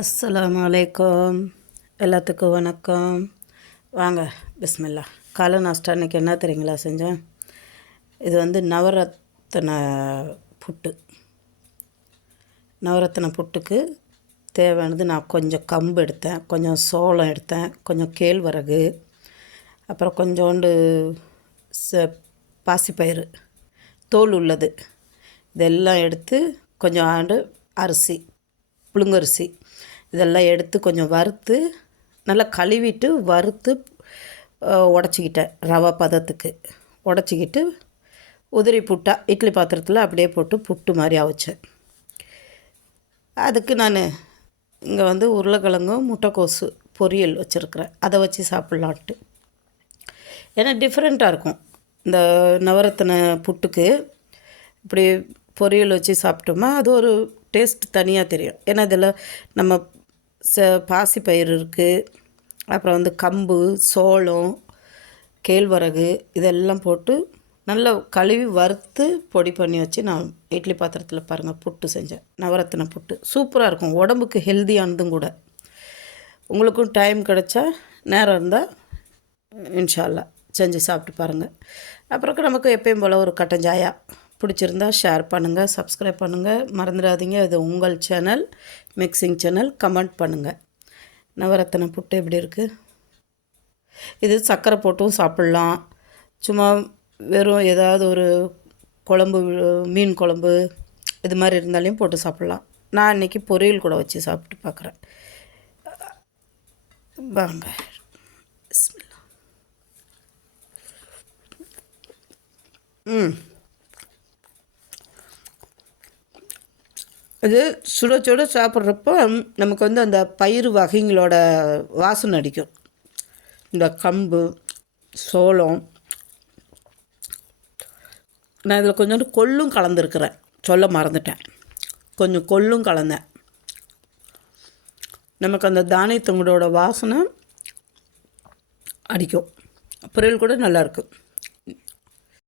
அஸ்ஸலாமு அலைக்கும். எல்லாத்துக்கும் வணக்கம். வாங்க பிஸ்மில்லா. காலை நாஸ்டா இன்றைக்கி என்ன தெரியுங்களா செஞ்சேன்? இது வந்து நவரத்தின புட்டு. நவரத்தின புட்டுக்கு தேவையானது நான் கொஞ்சம் கம்பு எடுத்தேன், கொஞ்சம் சோளம் எடுத்தேன், கொஞ்சம் கேழ்வரகு, அப்புறம் கொஞ்சோண்டு பாசிப்பயிறு தோல் உள்ளது இதெல்லாம் எடுத்து கொஞ்சம் அரிசி புழுங்கரிசி இதெல்லாம் எடுத்து கொஞ்சம் வறுத்து நல்லா கழுவிட்டு வறுத்து உடச்சிக்கிட்டேன். ரவை பதத்துக்கு உடச்சிக்கிட்டு உதிரி புட்டா இட்லி பாத்திரத்தில் அப்படியே போட்டு புட்டு மாதிரி அவிச்சேன். அதுக்கு நான் இங்கே வந்து உருளைக்கிழங்கும் முட்டைக்கோசு பொரியல் வச்சுருக்கிறேன். அதை வச்சு சாப்பிட்லான்ட்டு. ஏன்னா டிஃப்ரெண்ட்டாக இருக்கும். இந்த நவரத்தின புட்டுக்கு இப்படி பொரியல் வச்சு சாப்பிட்டோமா அது ஒரு டேஸ்ட் தனியாக தெரியும். ஏன்னா இதில் நம்ம பாசிப்பயிறு இருக்குது, அப்புறம் வந்து கம்பு, சோளம், கேழ்வரகு இதெல்லாம் போட்டு நல்லா கழுவி வறுத்து பொடி பண்ணி வச்சு நான் இட்லி பாத்திரத்தில் பாருங்கள் புட்டு செஞ்சேன். நவரத்தின புட்டு சூப்பராக இருக்கும். உடம்புக்கு ஹெல்தியானதும் கூட. உங்களுக்கும் டைம் கிடச்சா நேரம் இருந்தால் இன்ஷா அல்லாஹ் செஞ்சு சாப்பிட்டு பாருங்கள். அப்புறம் நமக்கு எப்பயும் போல் ஒரு கட்டஞ்சாயா பிடிச்சிருந்தா ஷேர் பண்ணுங்கள், சப்ஸ்கிரைப் பண்ணுங்கள், மறந்துடாதீங்க. இது உங்கள் சேனல், மிக்சிங் சேனல். கமெண்ட் பண்ணுங்கள். நவரத்தின புட்டு எப்படி இருக்குது? இது சர்க்கரை போட்டும் சாப்பிட்லாம், சும்மா வெறும் ஏதாவது ஒரு குழம்பு, மீன் குழம்பு இது மாதிரி இருந்தாலையும் போட்டு சாப்பிட்லாம். நான் இன்றைக்கி பொரியல் கூட வச்சு சாப்பிட்டு பார்க்குறேன். வாங்க. இது சுட சுட சாப்பிட்றப்போ நமக்கு வந்து அந்த பயிறு வகைங்களோட வாசனை அடிக்கும். இந்த கம்பு, சோளம், நான் இதில் கொஞ்சோண்டு கொள்ளும் கலந்துருக்கிறேன், சொல்ல மறந்துட்டேன். கொஞ்சம் கொள்ளும் கலந்தேன். நமக்கு அந்த தானியத்தங்களோட வாசனை அடிக்கும். பொரியல் கூட நல்லாயிருக்கு.